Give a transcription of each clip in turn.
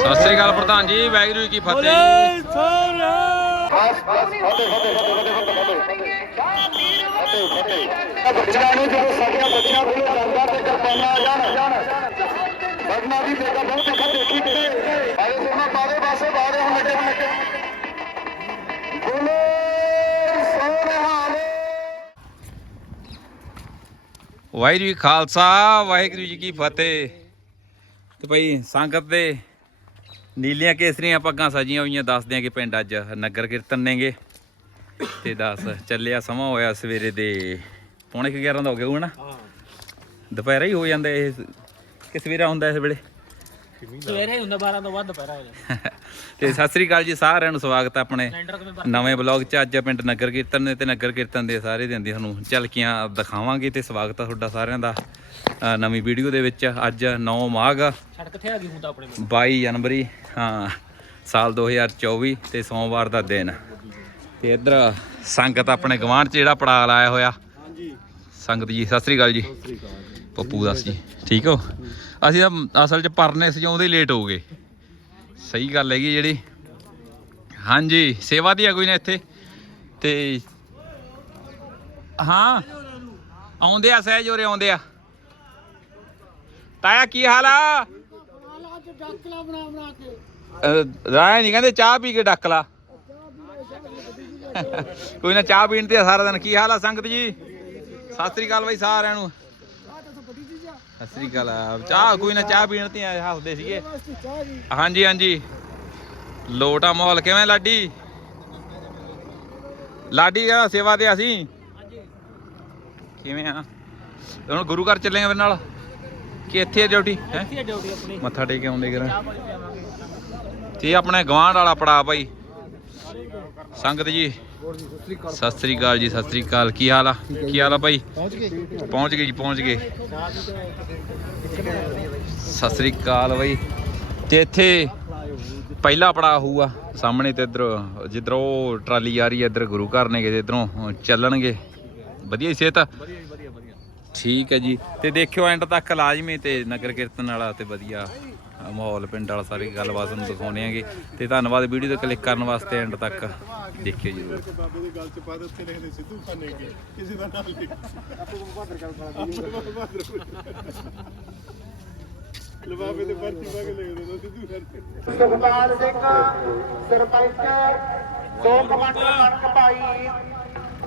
ਸਤਿ ਸ੍ਰੀ ਅਕਾਲ ਪ੍ਰਧਾਨ ਜੀ ਵਾਹਿਗੁਰੂ ਜੀ ਕੀ ਫਤਿਹ ਜੀ। ਬੱਚਿਆਂ ਨੂੰ ਜਦੋਂ ਸਾਡੀਆਂ ਬੱਚਿਆਂ ਕੋਲੋਂ ਡਰਦਾ ਤੇ ਕਰਪਾਨਾ ਆ ਜਾਣ ਬਦਨਾ ਦੀ ਬੇਟਾ ਬਹੁਤ ਅੱਖਾਂ ਦੇਖੀ ਤੇ ਆਲੇ ਸੁਣਾ ਬਾਰੇ ਪਾਸੇ ਬਾਰੇ ਹੁਣ ਲੱਗੇ ਹੁਣ ਲੱਗੇ ਬੋਲੇ ਸੋਨਹਾਲ ਵਾਹਿਗੁਰੂ ਜੀ ਖਾਲਸਾ ਵਾਹਿਗੁਰੂ ਜੀ ਕੀ ਫਤਿਹ ਤੇ ਭਾਈ ਸੰਗਤ ਦੇ ਨੀਲੀਆਂ ਕੇਸਰੀਆਂ ਪੱਗਾਂ ਸਜੀਆਂ ਹੋਈਆਂ ਦੱਸਦੇ ਆ ਕਿ ਪਿੰਡ ਅੱਜ ਨਗਰ ਕੀਰਤਨ ਨੇਗੇ। ਤੇ ਦੱਸ ਚੱਲਿਆ ਸਮਾਂ ਹੋਇਆ ਸਵੇਰੇ ਦੇ ਪੌਣੇ ਕੁ 11 ਦਾ ਹੋ ਗਿਆ ਹੋਊ ਨਾ ਦੁਪਹਿਰਾ ਹੀ ਹੋ ਜਾਂਦਾ ਇਹ ਕਿ ਸਵੇਰਾ ਹੁੰਦਾ ਇਸ ਵੇਲੇ? ਸਵੇਰੇ ਹੁੰਦਾ 12 ਤੋਂ ਬਾਅਦ ਦੁਪਹਿਰਾ ਹੋ ਜਾਂਦਾ ਤੇ ਸਤਿ ਸ੍ਰੀ ਅਕਾਲ ਜੀ ਸਾਰਿਆਂ ਨੂੰ ਸਵਾਗਤ ਹੈ ਆਪਣੇ ਸਿਲੰਡਰ ਕਿਵੇਂ ਭਰ ਨਵੇਂ ਬਲੌਗ 'ਚ। ਅੱਜ ਪਿੰਡ ਨਗਰ ਕੀਰਤਨ ਨੇ ਤੇ ਨਗਰ ਕੀਰਤਨ ਦੇ ਸਾਰੇ ਦਿਨ ਦੀ ਤੁਹਾਨੂੰ ਝਲਕੀਆਂ ਦਿਖਾਵਾਂਗੇ ਤੇ ਸਵਾਗਤ ਹੈ ਤੁਹਾਡਾ ਸਾਰਿਆਂ ਦਾ ਅ, ਨਵੀਂ ਵੀਡੀਓ ਦੇ ਵਿੱਚ। ਅੱਜ 9 ਮਾਘ ਛੱਡ ਕਿੱਥੇ ਆ ਗਈ ਹੁਣ ਤਾਂ ਆਪਣੇ 22 ਜਨਵਰੀ ਹਾਂ ਸਾਲ 2024 ਤੇ ਸੋਮਵਾਰ ਦਾ ਦਿਨ। ਤੇ ਇੱਧਰ ਸੰਗਤ ਆਪਣੇ ਗਵਾਂਢ 'ਚ ਜਿਹੜਾ ਪੜਾ ਲਾਇਆ ਹੋਇਆ। ਸੰਗਤ ਜੀ ਸਤਿ ਸ੍ਰੀ ਅਕਾਲ ਜੀ। ਪੱਪੂ ਦਾ ਸੀ। ਠੀਕ ਹੋ? ਅਸੀਂ ਤਾਂ ਅਸਲ 'ਚ ਪਰਨੇ ਸਜਾਉਂਦੇ ਲੇਟ ਹੋ ਗਏ। ਸਹੀ ਗੱਲ ਹੈਗੀ ਜਿਹੜੀ। ਹਾਂਜੀ, ਸੇਵਾ ਦੀ ਆ ਕੋਈ ਨਾ ਇੱਥੇ। ਤੇ ਹਾਂ, ਆਉਂਦੇ ਆ, ਸਹਿਜ ਉਰੇ ਆਉਂਦੇ ਆ। ਤਾਇਆ, ਕੀ ਹਾਲ ਆ? ਅਹ, ਰਾਏ ਨਹੀਂ ਕਹਿੰਦੇ ਚਾਹ ਪੀ ਕੇ ਡੱਕ ਲਾ। ਕੋਈ ਨਾ ਚਾਹ ਪੀਣ ਤੇ ਆ ਸਾਰਾ ਦਿਨ। ਕੀ ਹਾਲ ਆ ਸੰਗਤ ਜੀ? ਸਤਿ ਸ੍ਰੀ ਅਕਾਲ ਬਾਈ ਸਾਰਿਆਂ ਨੂੰ। ਸਤਿ ਸ੍ਰੀ ਅਕਾਲ। ਆ। ਚਾਹ ਕੋਈ ਨਾ ਚਾਹ ਪੀਣ ਤੇ ਆ, ਹੱਸਦੇ ਸੀਗੇ। ਹਾਂਜੀ ਹਾਂਜੀ। ਲੋਟਾ ਮਾਹੌਲ ਕਿਵੇਂ ਲਾਡੀ? ਲਾਡੀ ਆ ਸੇਵਾ ਤੇ ਅਸੀਂ? ਕਿਵੇਂ ਆ? ਹੁਣ ਗੁਰੂ ਘਰ ਚੱਲੇਗਾ ਮੇਰੇ ਨਾਲ? ਕਿ ਇੱਥੇ ਆ ਡਿਊਟੀ? ਹੈ? ਮੱਥਾ ਟੇਕ ਆਉਂਦੇ ਕਰਾਂ। ਤੇ ਆਪਣੇ ਗਵਾਂਢ ਵਾਲਾ ਪੜਾ ਭਾਈ। ਸੰਗਤ ਜੀ, ਸਤਿ ਸ੍ਰੀ ਅਕਾਲ ਜੀ, ਸਤਿ ਸ੍ਰੀ ਅਕਾਲ। ਕੀ ਹਾਲ ਆ? ਕੀ ਹਾਲ ਆ ਭਾਈ? ਪਹੁੰਚ ਗਏ ਪਹੁੰਚ ਗਏ ਜੀ, ਪਹੁੰਚ ਗਏ। ਸਤਿ ਸ੍ਰੀ ਅਕਾਲ ਬਾਈ। ਤੇ ਇੱਥੇ ਪਹਿਲਾ ਪੜਾ ਹੋਊਗਾ, ਸਾਹਮਣੇ ਤੇ ਇਧਰ, ਜਿੱਧਰੋਂ ਟਰਾਲੀ ਆ ਰਹੀ ਹੈ, ਇਧਰ ਗੁਰੂ ਘਰ ਨੇ ਇਧਰੋਂ ਚੱਲਣਗੇ। ਵਧੀਆ ਹੀ ਸਿਹਤ? ਠੀਕ ਹੈ ਜੀ। ਤੇ ਦੇਖਿਓ ਐਂਡ ਤੱਕ ਲਾਜ਼ਮੀ ਤੇ ਨਗਰ ਕੀਰਤਨ ਵਾਲਾ ਤੇ ਵਧੀਆ। ਮਾਹੌਲ ਪਿੰਡ ਵਾਲਾ ਸਾਰੀ ਗੱਲਬਾਤ ਤੁਹਾਨੂੰ ਦਿਖਾਉਣੇ ਆਂਗੇ ਤੇ ਧੰਨਵਾਦ ਵੀਡੀਓ ਤੇ ਕਲਿੱਕ ਕਰਨ ਵਾਸਤੇ ਐਂਡ ਤੱਕ। ਦੇਖਿਓ ਜਰੂਰ। ਬਾਬੇ ਦੇ ਗੱਲ ਚ ਪਾ ਦੇ ਉੱਥੇ ਲਿਖਦੇ ਸਿੱਧੂ ਖਾਨੇ ਕੇ ਕਿਸੇ ਦਾ ਨਾਮ ਲਿਖ ਲਵਾਵੇ ਤੇ ਪਰਚੀ ਪਾ ਕੇ ਲਿਖ ਦਿੰਦਾ ਸਿੱਧੂ ਖਾਨੇ ਸੁਖਪਾਲ ਸਿੰਘ ਸਰਪੰਚ ਦੋ ਕਮਾਂਡਰ ਕਣਕ ਭਾਈ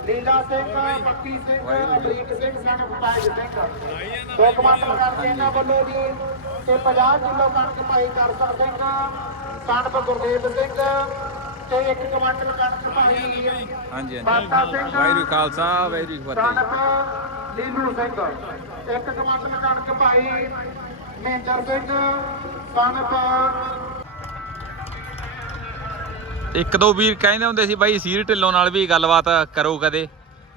ਲੀਲਾ ਸਿੰਘ ਬੱਕੀ ਸਿੰਘ ਅਮਰੀਕ ਸਿੰਘ ਸਨ ਭਾਈ ਸਿੰਘ। ਦੋ ਕਮਾਂਡਰ ਕਰਕੇ ਇਹਨਾਂ ਵੱਲੋਂ ਜੀ ਤੇ 50 ਕਿਲੋ ਕਣਕ ਭਾਈ ਕਰਸਨ ਸਿੰਘ ਸੰਤ ਗੁਰਦੇਵ ਸਿੰਘ ਤੇ ਇੱਕ ਕਮਾਂਡਰ ਕਣਕ ਭਾਈ ਹਾਂਜੀ ਹਾਂਜੀ ਵਾਹਿਗੁਰੂ ਖਾਲਸਾ ਵਾਹਿਗੁਰੂ ਫਤਿਹ। ਸੰਤ ਲੀਲੂ ਸਿੰਘ। ਇੱਕ ਕਮਾਂਡਰ ਕਣਕ ਭਾਈ ਮਹਿੰਦਰ ਸਿੰਘ ਸੰਤ ਇੱਕ ਦੋ ਵੀਰ ਕਹਿੰਦੇ ਹੁੰਦੇ ਸੀ ਬਾਈ ਸੀਰ ਢਿੱਲੋਂ ਨਾਲ ਵੀ ਗੱਲਬਾਤ ਕਰੋ ਕਦੇ।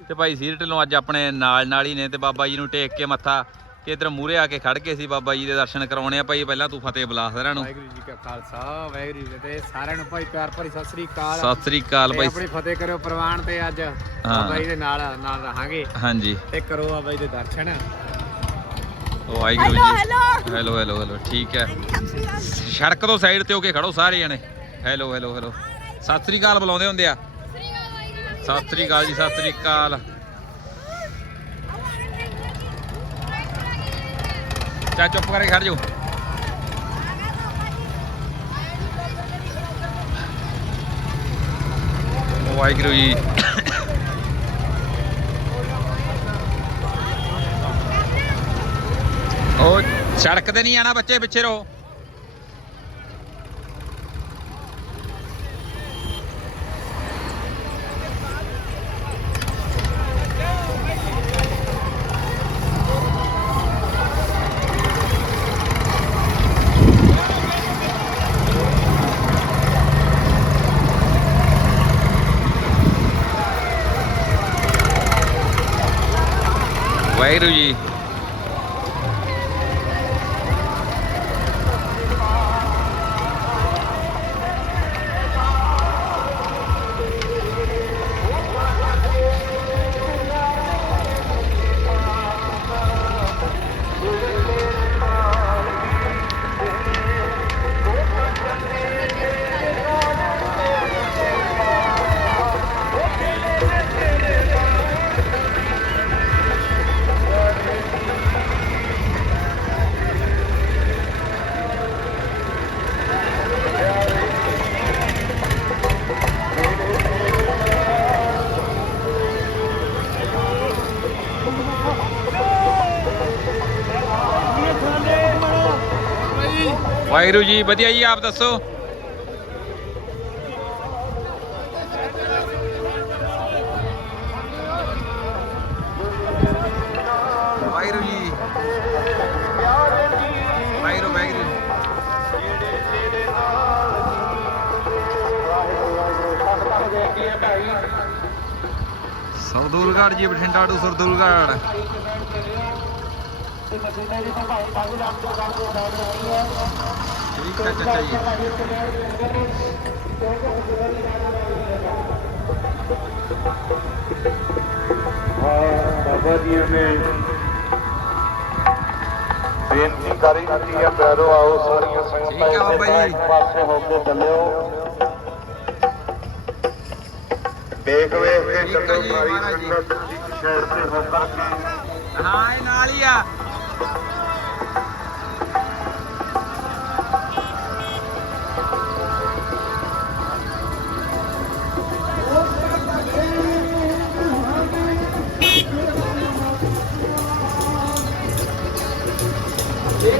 ਤੇ ਭਾਈ ਸੀਰ ਢਿੱਲੋਂ ਅੱਜ ਆਪਣੇ ਨਾਲ ਨਾਲ ਹੀ ਨੇ ਤੇ ਬਾਬਾ ਜੀ ਨੂੰ ਟੇਕ ਕੇ ਮੱਥਾ ਤੇ ਇਧਰ ਮੂਹਰੇ ਆ ਕੇ ਖੜ ਕੇ ਸੀ ਬਾਬਾ ਜੀ ਦੇ ਦਰਸ਼ਨ ਕਰਾਉਣੇ ਆ ਭਾਈ ਪਹਿਲਾਂ ਤੂੰ ਫਤਿਹ ਬੁਲਾ ਸਾਰਿਆਂ ਨੂੰ। ਵਾਹਿਗੁਰੂ ਜੀ ਕਾ ਖਾਲਸਾ ਵਾਹਿਗੁਰੂ ਜੀ ਫਤਿਹ। ਸਾਰਿਆਂ ਨੂੰ ਭਾਈ ਪਿਆਰ ਭਰੀ ਸਤਿ ਸ੍ਰੀ ਅਕਾਲ। ਸਤਿ ਸ੍ਰੀ ਅਕਾਲ ਤੇ ਭਾਈ। ਆਪਣੀ ਫਤਿਹ ਕਰਿਓ ਪ੍ਰਵਾਨ ਤੇ ਅੱਜ ਬਾਬਾ ਜੀ ਦੇ ਨਾਲ ਨਾਲ ਰਹਾਂਗੇ। ਹਾਂਜੀ। ਤੇ ਕਰੋ ਬਾਬਾ ਜੀ ਦੇ ਦਰਸ਼ਨ। ਉਹ Waheguru ji. Hello hello hello ਠੀਕ ਹੈ। ਸੜਕ ਤੋਂ ਸਾਈਡ ਤੇ ਹੋ ਕੇ ਖੜੋ ਸਾਰੇ ਜਣੇ। Hello hello hello Sat Sri ਅਕਾਲ ਬੁਲਾਉਂਦੇ ਹੁੰਦੇ ਆ। ਸਤਿ ਸ੍ਰੀ ਅਕਾਲ ਜੀ ਸਤਿ ਸ੍ਰੀ ਅਕਾਲ। ਚਾ ਚੁੱਪ ਕਰਕੇ ਖੜ ਜਾਓ। ਵਾਹਿਗੁਰੂ ਜੀ। ਉਹ ਸੜਕ ਤੇ ਨਹੀਂ ਆਣਾ ਬੱਚੇ, ਪਿੱਛੇ ਰਹੋ। ਵਾਹਿਗੁਰੂ ਜੀ, ਵਧੀਆ ਜੀ, ਆਪ ਦੱਸੋ। ਵਾਹਿਗੁਰੂ ਜੀ। ਵਾਹਿਗੁਰੂ ਵਾਹਿਗੁਰੂ ਸਰਦੂਲਗੜ੍ਹ ਜੀ, ਬਠਿੰਡਾ ਟੂ ਸਰਦੂਲਗੜ੍ਹ। ਠੀਕ ਹੈ ਚਾਚਾ ਜੀ ਬਾਬਾ ਜੀ ਨੇ ਬੇਨਤੀ ਕਰੀ ਦਿੱਤੀ ਹੈ ਪੈਰੋ ਆਓ ਸਾਰੀਆਂ ਸੰਗਤਾਂ ਇਸੇ ਪਾਸੇ ਹੋ ਕੇ ਚੱਲਿਓ ਦੇਖ ਵੇਖ ਕੇ ਚੱਲੋ ਸਾਰੀ। ਸੰਗਤ ਸਾਈਡ ਤੇ ਹੋ ਕਰਕੇ ਹਾਂ ਇਹ ਨਾਲ ਹੀ ਆ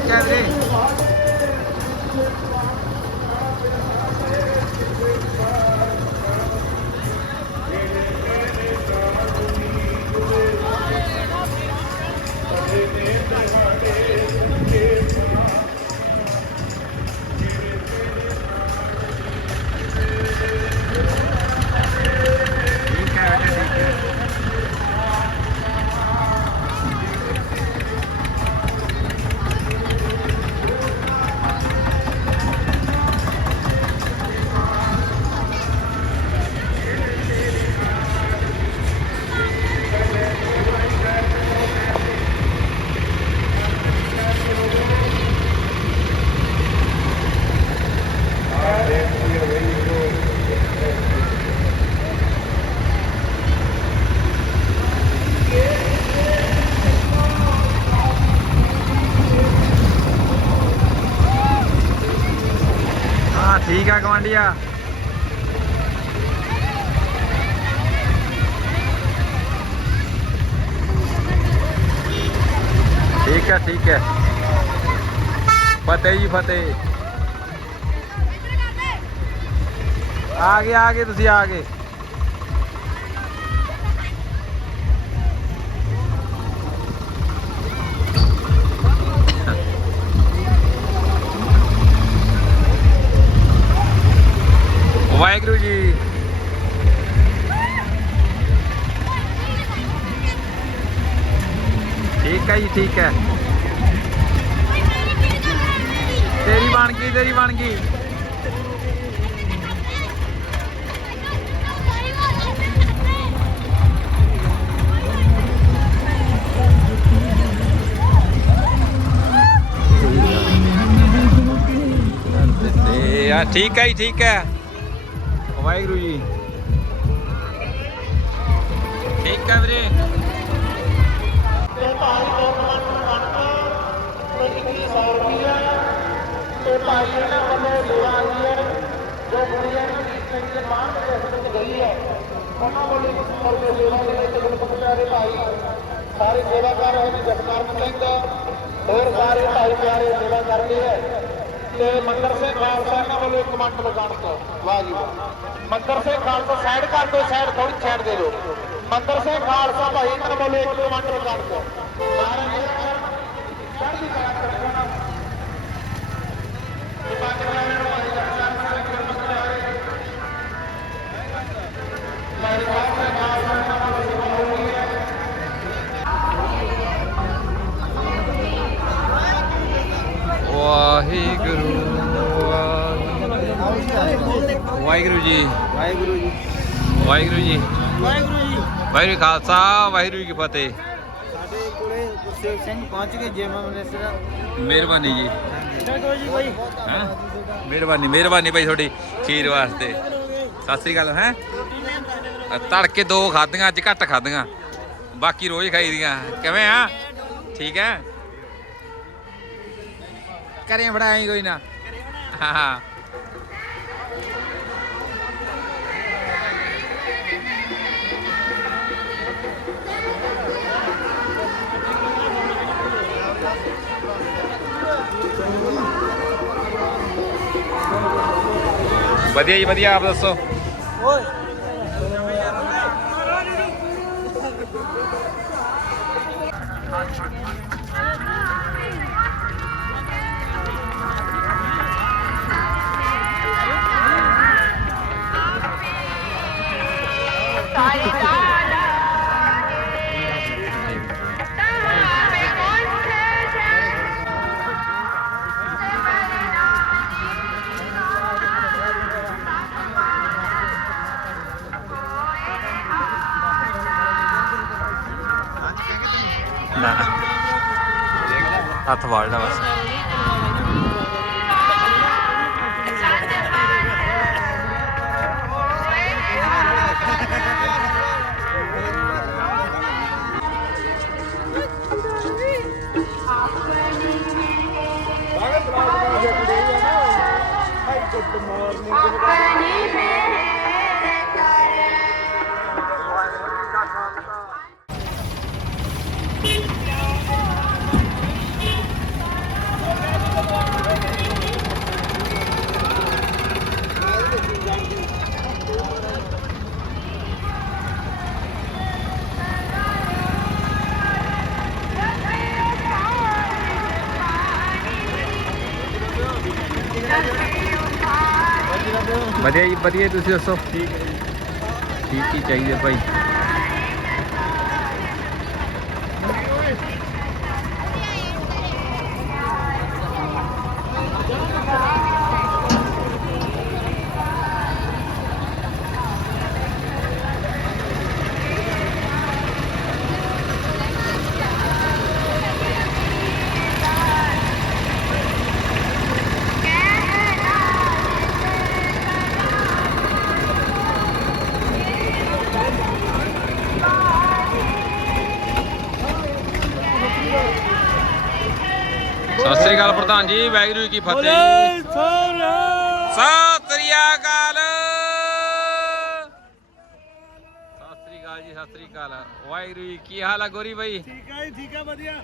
ਠੀਕ ਹੈ ਹੈ ਠੀਕ ਹੈ। ਫਤਿਹ ਜੀ, ਫਤਿਹ। ਆ ਗਏ ਆ ਗਏ, ਤੁਸੀਂ ਆ ਗਏ। ਵਾਹਿਗੁਰੂ ਜੀ। ਠੀਕ ਹੈ ਜੀ, ਠੀਕ ਹੈ। ਗਈ ਤੇਰੀ ਬਣ ਗਈ। ਆ ਠੀਕ ਹੈ ਠੀਕ ਹੈ। ਵਾਹਿਗੁਰੂ ਜੀ। ਠੀਕ ਹੈ ਵੀਰੇ। ਉਹਨਾਂ ਵੱਲੋਂ ਇਸ ਮੌਕੇ ਸੇਵਾ ਦੇ ਵਿੱਚ ਗੁਰਮੁਖ ਪਿਆਰੇ ਭਾਈ ਸਾਰੇ ਸੇਵਾ ਕਰ ਜਗਤਾਰਨ ਸਿੰਘ। ਹੋਰ ਸਾਰੇ ਭਾਈ ਪਿਆਰੇ ਸੇਵਾ ਕਰਦੇ ਹੈ। ਤੇ ਮੰਦਰ ਸਿੰਘ ਖਾਲਸਾ ਇਹਨਾਂ ਵੱਲੋਂ ਇੱਕ ਮੰਟ ਲਗਾਉਣ ਤੋਂ। ਵਾਹ ਜੀ ਮੰਦਰ ਸਿੰਘ ਖਾਲਸਾ ਸਾਈਡ ਕਰ ਦਿਓ ਸਾਈਡ ਥੋੜੀ ਸਾਈਡ ਦੇ ਦਿਓ। ਮੰਦਰ ਸਿੰਘ ਖਾਲਸਾ ਭਾਈ ਇਹਨਾਂ ਵੱਲੋਂ ਇੱਕ ਮੰਟ ਲਗਾਉਣ ਤੋਂ। ਮਹਾਰਾਜ ਜੀ ਚੜ੍ਹਦੀ ਕਲਾ ਵਾਹਿਗੁਰੂ ਜੀ। ਵਾਹਿਗੁਰੂ ਜੀ। ਵਾਹਿਗੁਰੂ ਜੀ। ਵਾਹਿਗੁਰੂ ਜੀ। ਵਾਹਿਗੁਰੂ ਖਾਲਸਾ ਵਾਹਿਗੁਰੂ ਕੀ ਫਤਿਹ। ਸਾਡੇ ਕੋਲੇ ਗੁਰਸੇਵ ਸਿੰਘ ਪਹੁੰਚ ਗਏ ਜੇਮਾ ਮਿਨਿਸਟਰ ਮਿਹਰਬਾਨੀ ਜੀ ਚਲੋ ਜੀ। ਬਾਈ ਹਾਂ? ਮਿਹਰਬਾਨੀ ਮਿਹਰਬਾਨੀ ਭਾਈ ਤੁਹਾਡੀ ਖੀਰ ਵਾਸਤੇ। ਸਤਿ ਸ੍ਰੀ ਅਕਾਲ ਹੈ? ਤੜਕੇ ਦੋ ਖਾਧੀਆਂ ਅੱਜ ਘੱਟ ਖਾਧੀਆਂ। ਬਾਕੀ ਰੋਜ਼ ਖਾਈਦੀਆਂ ਕਿਵੇਂ ਆ? ਠੀਕ ਹੈ? ਕਰੇ ਫੜਾਈ ਕੋਈ ਨਾ? ਹਾਂ। ਵਧੀਆ ਜੀ ਵਧੀਆ ਆਪ ਦੱਸੋ। ਨਾ Atvarda var. Good morning. ਵਧੀਆ ਜੀ ਵਧੀਆ ਤੁਸੀਂ ਦੱਸੋ? ਠੀਕ ਹੈ ਠੀਕ ਹੀ ਚਾਹੀਦੇ ਭਾਈ ਸਤਿ ਸ੍ਰੀ ਅਕਾਲ ਪ੍ਰਧਾਨ ਜੀ ਵਾਹਿਗੁਰੂ ਜੀ ਕੀ ਫਤਿਹ। ਜੀ। ਸਤਿ ਸ੍ਰੀ ਅਕਾਲ। ਸਤਿ ਸ੍ਰੀ ਅਕਾਲ ਜੀ ਸਤਿ ਸ੍ਰੀ ਅਕਾਲ। ਵਾਹਿਗੁਰੂ ਜੀ ਕੀ ਹਾਲ ਆ ਗੋਰੀ ਬਾਈ? ਠੀਕ ਹੈ ਠੀਕ ਹੈ ਵਧੀਆ।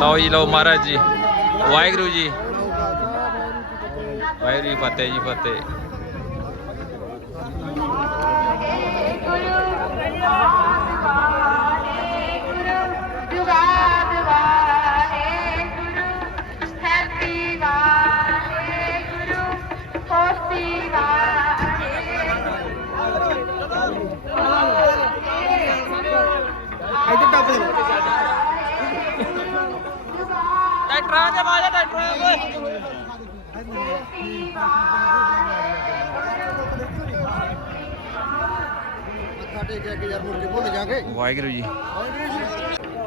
ਲਓ ਜੀ ਲਓ ਮਹਾਰਾਜ ਜੀ। ਵਾਹਿਗੁਰੂ ਜੀ। ਵਾਹਿਗੁਰੂ ਜੀ ਫਤਿਹ ਜੀ ਫਤਿਹ। ਟਰੈਕਟਰਾਂ ਦੇ ਬਾਜਾ ਟਰੈਕਟਰਾਂ ਦੇ ਸਾਡੇ ਕੇ ਅੱਗੇ ਯਾਰ ਮੁੜ ਕੇ ਭੁੱਲ ਜਾਗੇ ਵਾਹਿਗੁਰੂ ਜੀ।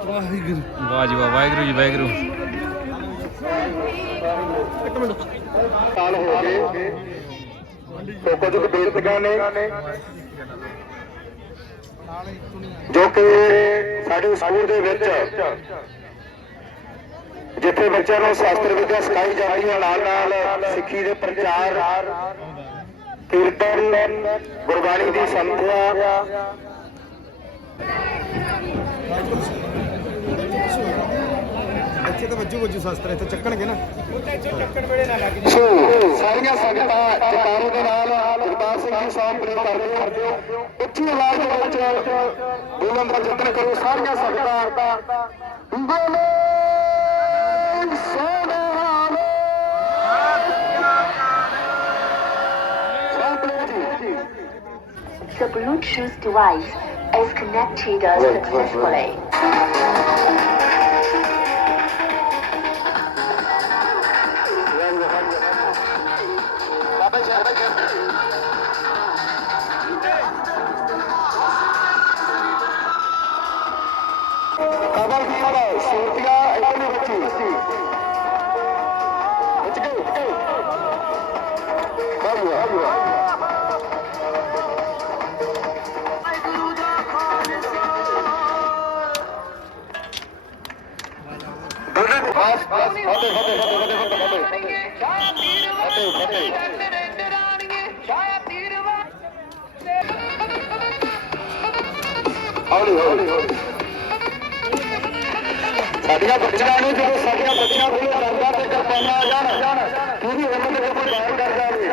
ਵਾਹਿਗੁਰੂ। ਵਾਹ ਜੀ ਵਾਹ ਵਾਹਿਗੁਰੂ ਜੀ ਵਾਹਿਗੁਰੂ। ਸਾਲ ਹੋ ਗਏ। ਸੋ ਕੁਝ ਕੁ ਨੇ। ਜੋ ਕਿ ਸਾਡੇ ਸਕੂਲ ਦੇ ਵਿੱਚ ਜਿੱਥੇ ਬੱਚਿਆਂ ਨੂੰ ਸ਼ਾਸਤਰ ਵਿਦਿਆ ਸਿਖਾਈ ਜਾਂਦੀ ਹੈ ਨਾਲ ਨਾਲ ਸਿੱਖੀ ਦੇ ਪ੍ਰਚਾਰ ਕੀਰਤਨ ਗੁਰਬਾਣੀ ਦੀ ਸੰਥਿਆ ਇੱਥੇ ਤਾਂ ਵੱਜੂ ਵੱਜੂ ਸ਼ਾਸਤਰ ਇੱਥੇ ਚੱਕਣਗੇ ਨਾ। ਸੋ ਸਾਰੀਆਂ ਸੰਗਤਾਂ ਜਕਾਰੇ ਦੇ ਨਾਲ ਜਗਤਾਰ ਸਿੰਘ ਜੀ ਸਾਹਿਬ ਪ੍ਰੇਮ ਕਰਦੇ ਹੋ। ਉੱਚੀ ਆਵਾਜ਼ ਦੇ ਵਿੱਚ ਬੋਲਣ ਦਾ ਯਤਨ ਕਰੋ ਸਾਰੀਆਂ ਸੰਗਤਾਂ। ਬੋਲੇ The Bluetooth device is connected successfully. ਸਾਡੀਆਂ ਬੱਚੀਆਂ ਨੂੰ ਜਦੋਂ ਸਾਡੀਆਂ ਬੱਚੀਆਂ ਕੋਲੋਂ ਡਰਦਾ ਤੇ ਕਿਰਪਾਨਾਂ ਆ ਜਾਣ, ਪੂਰੀ ਹਿੰਮਤ ਦੇ ਕੋਈ ਬਾਹਰ ਕਰ ਜਾਵੇ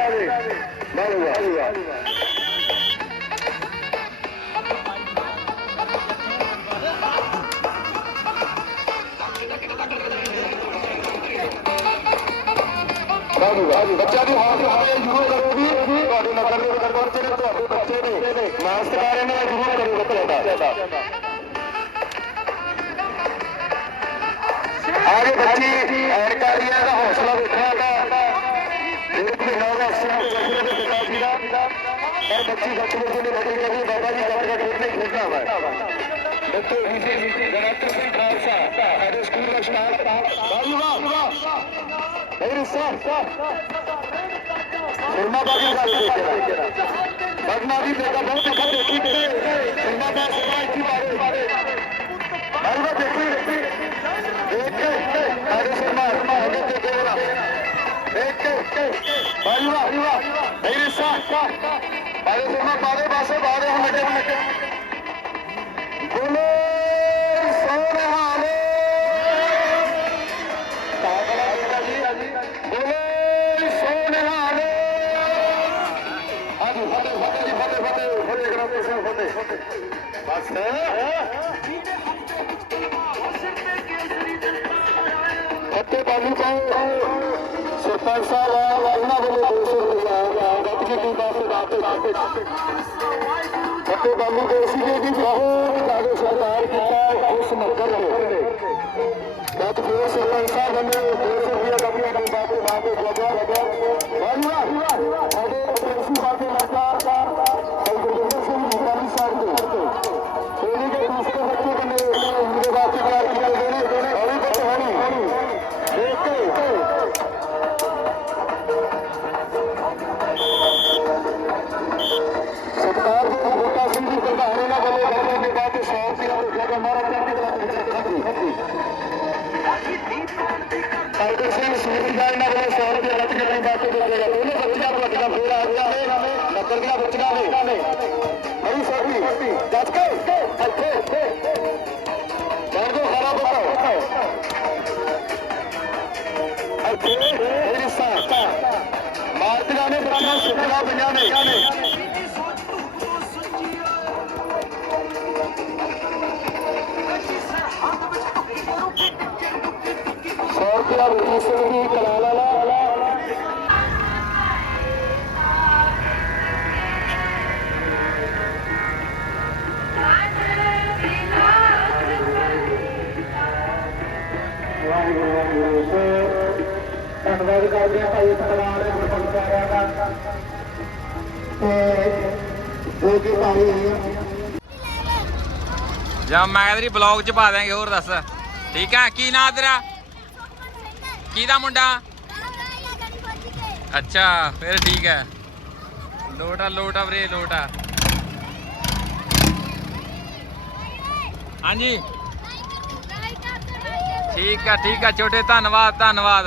ਵਾਹ ਬੱਚਾ ਦੀ ਹੌਸਲਾ ਹਾਲੇ ਜ਼ਰੂਰ ਕਰੋ ਵੀ ਤੁਹਾਡੇ ਨਜ਼ਰ ਦੇ ਵਿੱਚ ਪਹੁੰਚੇ ਨੇ, ਤੁਹਾਡੇ ਬੱਚੇ ਨੇ। ਮਾਸਟ आज बच्चे, ऐड कर तो रही है हौसला देखना था। एक महीना होगा प्रताप जी का और बच्ची बच्चों बच्चों ने बदल कर बाबा जी कवर का खेलने खेलना हुआ डॉक्टर गणेंद्र सिंह खालसा हमारे स्कूल का स्टाफ बाबू सर। सुरमा बागी का देखना भी देखा तो बहुत देखा देखी सुरमा बागी ਸੁਣਨਾ ਬਾਰੇ ਸੁਣਨਾ ਬਾਰੇ ਪਾਸੇ ਬਾਰੇ ਹੁਣ ਲੱਗੇ ਲੱਗੇ ਗੁਲੇ ਸੋਹਣੇ ਕਾਗਲਾ ਜੀ ਜੀ ਗੁਲੇ ਸੋਹਣੇ ਆਜੋ ਫਟੇ ਫਟੇ ਜੀ ਫਟੇ ਫਟੇ ਫਟੇ ਕਰਾ ਤੇ ਸਭ ਫਟੇ ਬਸ। ਫਟੇ ਬਾਲੂ ਪਾਓ ਸਰਪੰਚ ਸਾਹਿਬ ਵਾਲਨਾ ਅਤੇ ਬਾਬੂ ਦੇਸੀ ਜੀ ਦੀ ਬਹੁਤ ਜ਼ਿਆਦਾ ਸਰਕਾਰ ਕੀਤਾ ਉਸ ਮੱਕਰ ਨੇ ਤਾਂ ਫਿਰ ਸਰਪੰਚ ਸਾਹਿਬ ਨੇ ਹੈ ਬੱਚੀਆਂ ਨੇ। ਹਰੀ ਸੋਹੀ ਜੱਜ ਕੇ, ਇੱਥੇ। ਜਾਣ ਦੋ ਖਰਾ ਬਤਾਓ ਇੱਥੇ ਮੇਰੀ ਸਾਥ ਮਾਰਤੀਆਂ ਨੇ ਬੱਚੀਆਂ ਸੁਖਣਾ ਪਈਆਂ ਨੇ। ਸੌ ਰੁਪਇਆ ਰੂਪੀ ਸਿੰਘ ਦੀ ਕਲਾ ਧੰਨਵਾਦ ਕਰਦੇ ਆ ਭਾਈ ਸਤਨਾਮ ਦੇ ਗੁਰਪੰਥ ਸਾਰਿਆਂ ਦਾ ਤੇ ਜੋ ਕਿ ਭਾਈ ਜਾਂ ਮੈਂ ਤੇਰੀ ਬਲੌਗ ਚ ਪਾ ਦਾਂਗੇ ਹੋਰ ਦੱਸ। ਠੀਕ ਆ? ਕੀ ਨਾਂ ਤੇਰਾ? ਕੀ ਦਾ ਮੁੰਡਾ? ਅੱਛਾ, ਫਿਰ ਠੀਕ ਹੈ ਲੋਟਾ ਲੋਟਾ ਵੀਰੇ, ਲੋਟਾ ਹਾਂਜੀ। ਠੀਕ ਆ ਠੀਕ ਆ, ਛੋਟੇ, ਧੰਨਵਾਦ ਧੰਨਵਾਦ।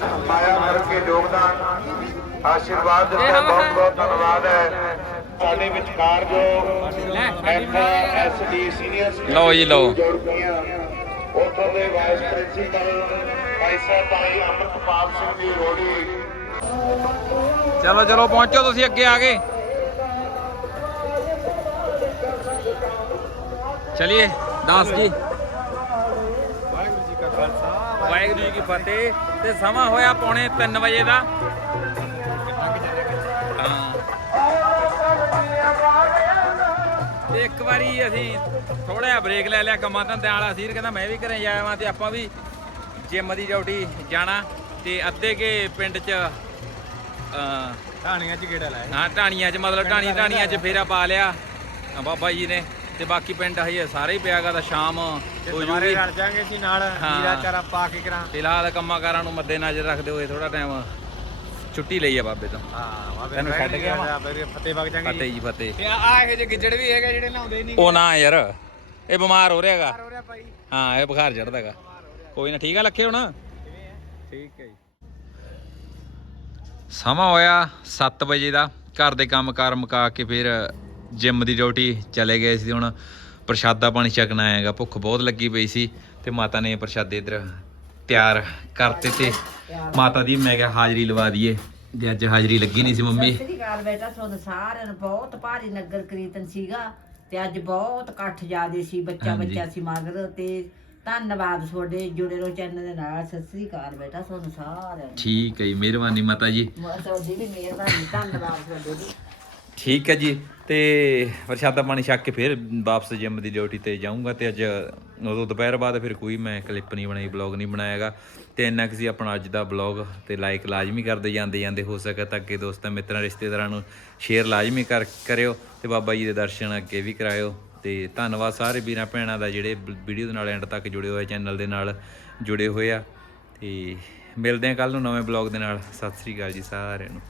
ਮਾਇਆ ਕਰਕੇ ਯੋਗਦਾਨ ਆਸ਼ੀਰਵਾਦ ਦਿੱਤਾ ਬਹੁਤ ਬਹੁਤ ਧੰਨਵਾਦ ਹੈ ਸਾਡੇ ਵਿਚਕਾਰ ਜੋ ਐਫਆ ਐਸਡੀ ਸੀਨੀਅਰ ਲਓ ਜੀ, ਲਓ। ਜੁੜਕੀਆਂ ਉੱਥੋਂ ਦੇ ਵਾਈਸ ਪ੍ਰਿੰਸੀਪਲ ਭਾਈ ਸਾਹਿਬ ਭਾਈ ਅਮਰਪਾਲ ਸਿੰਘ ਜੀ ਰੋੜੀ ਚਲੋ ਚਲੋ ਪਹੁੰਚੋ ਤੁਸੀਂ ਅੱਗੇ ਆ ਗਏ ਚਲਿਏ ਦਾਸ ਜੀ ਵਾਹਿਗੁਰੂ ਜੀ ਕੀ ਫਤਿਹ ਤੇ ਸਮਾਂ ਹੋਇਆ ਪੌਣੇ 3 ਵਜੇ ਦਾ। ਤੇ ਇੱਕ ਵਾਰੀ ਅਸੀਂ ਥੋੜਾ ਜਿਹਾ ਬ੍ਰੇਕ ਲੈ ਲਿਆ ਕੰਮਾਂ ਧੰਦਿਆਂ ਵਾਲਾ। ਸੀਰ ਕਹਿੰਦਾ ਮੈਂ ਵੀ ਘਰੇ ਜਾਇਆ ਵਾਂ ਤੇ ਆਪਾਂ ਵੀ ਜਿਮ ਦੀ ਡਿਊਟੀ ਜਾਣਾ ਤੇ ਅੱਧੇ ਕੇ ਪਿੰਡ 'ਚ ਢਾਣੀਆਂ ਚ ਗੇੜਾ ਲਾਇਆ। ਹਾਂ ਢਾਣੀਆਂ 'ਚ ਮਤਲਬ ਢਾਣੀ ਢਾਣੀਆਂ 'ਚ ਫੇਰਾ ਪਾ ਲਿਆ। ਬਾਬਾ ਜੀ ਨੇ। ਤੇ ਬਾਕੀ ਪਿੰਡ ਹਜੇ ਸਾਰੇ ਹੀ ਪਿਆਗਾ ਤਾਂ ਸ਼ਾਮ ਹੋ ਜੂਗੀ ਰਲ ਜਾਾਂਗੇ ਸੀ ਨਾਲ। ਨੀਰਾ ਚਾਰਾ ਪਾ ਕੇ ਕਰਾਂ। ਫਿਲਹਾਲ ਕੰਮਾਂ ਕਾਰਾਂ ਨੂੰ ਮੱਦੇ ਨਜ਼ਰ ਰੱਖਦੇ ਹੋਏ ਥੋੜਾ ਟਾਈਮ ਛੁੱਟੀ ਲਈ ਆ ਬਾਬੇ ਤੋਂ। ਹਾਂ ਬਾਬੇ ਤੈਨੂੰ ਛੱਡ ਗਿਆ ਵਾ। ਬਾਬੇ ਫਤਿਹ ਵਗ ਜਾਾਂਗੇ ਫਤਿਹ ਜੀ ਫਤਿਹ ਤੇ ਆ ਇਹ ਜੇ ਗਿੱਜੜ ਵੀ ਹੈਗੇ ਜਿਹੜੇ ਨਹਾਉਂਦੇ ਨਹੀਂ। ਉਹ ਨਾ ਯਾਰ ਇਹ ਬਿਮਾਰ ਹੋ ਰਿਹਾਗਾ। ਹੋ ਰਿਹਾ ਭਾਈ। ਹਾਂ ਇਹ ਬੁਖਾਰ ਚੜਦਾਗਾ ਕੋਈ ਨਾ ਠੀਕ ਆ ਲੱਖੇ ਹੁਣ? ਠੀਕ ਹੈ ਜੀ। ਸਮਾਂ ਹੋਇਆ 7 ਵਜੇ ਦਾ ਘਰ ਦੇ ਕੰਮ ਕਾਰ ਮੁਕਾ ਕੇ ਫਿਰ ਜਿਮ ਦੀ ਡਿਊਟੀ ਚਲੇ ਗਏ ਸੀ ਹੁਣ ਪ੍ਰਸ਼ਾਦਾ ਪਾਣੀ ਛਕਣਾ ਆਏਗਾ ਭੁੱਖ ਬਹੁਤ ਲੱਗੀ ਪਈ ਸੀ ਤੇ ਮਾਤਾ ਨੇ ਪ੍ਰਸ਼ਾਦੇ ਇਧਰ ਤਿਆਰ ਕਰਤੇ ਤੇ ਮਾਤਾ ਦੀ ਮੈਂ ਕਿਹਾ ਹਾਜ਼ਰੀ ਲਵਾ ਦਈਏ ਜੇ ਅੱਜ ਹਾਜ਼ਰੀ ਲੱਗੀ ਨਹੀਂ ਸੀ ਮੰਮੀ। ਸਤਿ ਸ੍ਰੀ ਅਕਾਲ ਬੇਟਾ ਤੁਹਾਨੂੰ ਸਾਰਿਆਂ ਨੂੰ ਬਹੁਤ ਭਾਰੀ ਨਗਰ ਕੀਰਤਨ ਸੀਗਾ ਤੇ ਅੱਜ ਬਹੁਤ ਇਕੱਠ ਜ਼ਿਆਦੇ ਸੀ ਬੱਚਾ ਹਾਂਜੀ। ਬੱਚਾ ਸੀ ਮਗਰ ਤੇ ਧੰਨਵਾਦ ਤੁਹਾਡੇ ਜੁੜੇ ਰਹੋ ਚੈਨਲ ਦੇ ਨਾਲ ਸਤਿ ਸ੍ਰੀ ਅਕਾਲ ਬੇਟਾ ਤੁਹਾਨੂੰ ਸਾਰਿਆਂ ਨੂੰ। ਠੀਕ ਹੈ ਜੀ ਮਿਹਰਬਾਨੀ ਮਾਤਾ ਜੀ। ਮ- ਤੁਹਾਡੀ ਵੀ ਮਿਹਰਬਾਨੀ ਧੰਨਵਾਦ ਤੁਹਾਡੇ ਵੀ ਠੀਕ ਹੈ ਜੀ, ਤੇ ਪ੍ਰਸ਼ਾਦਾ ਪਾਣੀ ਛੱਕ ਕੇ ਫਿਰ ਵਾਪਸ ਜਿਮ ਦੀ ਡਿਊਟੀ ਤੇ ਜਾਊਂਗਾ ਤੇ ਅੱਜ ਉਦੋਂ ਦੁਪਹਿਰ ਬਾਅਦ ਫਿਰ ਕੋਈ ਮੈਂ ਕਲਿੱਪ ਨਹੀਂ ਬਣਾਈ ਬਲੌਗ ਨਹੀਂ ਬਣਾਇਆਗਾ। ਤੇ ਇੰਨਾ ਕੁ ਸੀ ਆਪਣਾ ਅੱਜ ਦਾ ਬਲੌਗ ਤੇ ਲਾਈਕ ਲਾਜ਼ਮੀ ਕਰਦੇ ਜਾਂਦੇ ਜਾਂਦੇ ਹੋ ਸਕੇ ਤਾਂ ਅੱਗੇ ਦੋਸਤਾਂ, ਮਿੱਤਰਾਂ, ਰਿਸ਼ਤੇਦਾਰਾਂ ਨੂੰ ਸ਼ੇਅਰ ਲਾਜ਼ਮੀ ਕਰ, ਕਰਿਓ ਤੇ ਬਾਬਾ ਜੀ ਦੇ ਦਰਸ਼ਨ ਅੱਗੇ ਵੀ ਕਰਾਇਓ। ਤੇ ਧੰਨਵਾਦ ਸਾਰੇ ਵੀਰਾਂ ਭੈਣਾਂ ਦਾ ਜਿਹੜੇ ਵੀਡੀਓ ਦੇ ਨਾਲ ਐਂਡ ਤੱਕ ਜੁੜੇ ਹੋਏ ਚੈਨਲ ਦੇ ਨਾਲ ਜੁੜੇ ਹੋਏ ਆ। ਤੇ ਮਿਲਦੇ ਆ ਕੱਲ ਨੂੰ ਨਵੇਂ ਬਲੌਗ ਦੇ ਨਾਲ। ਸਤਿ ਸ੍ਰੀ ਅਕਾਲ ਜੀ ਸਾਰਿਆਂ ਨੂੰ।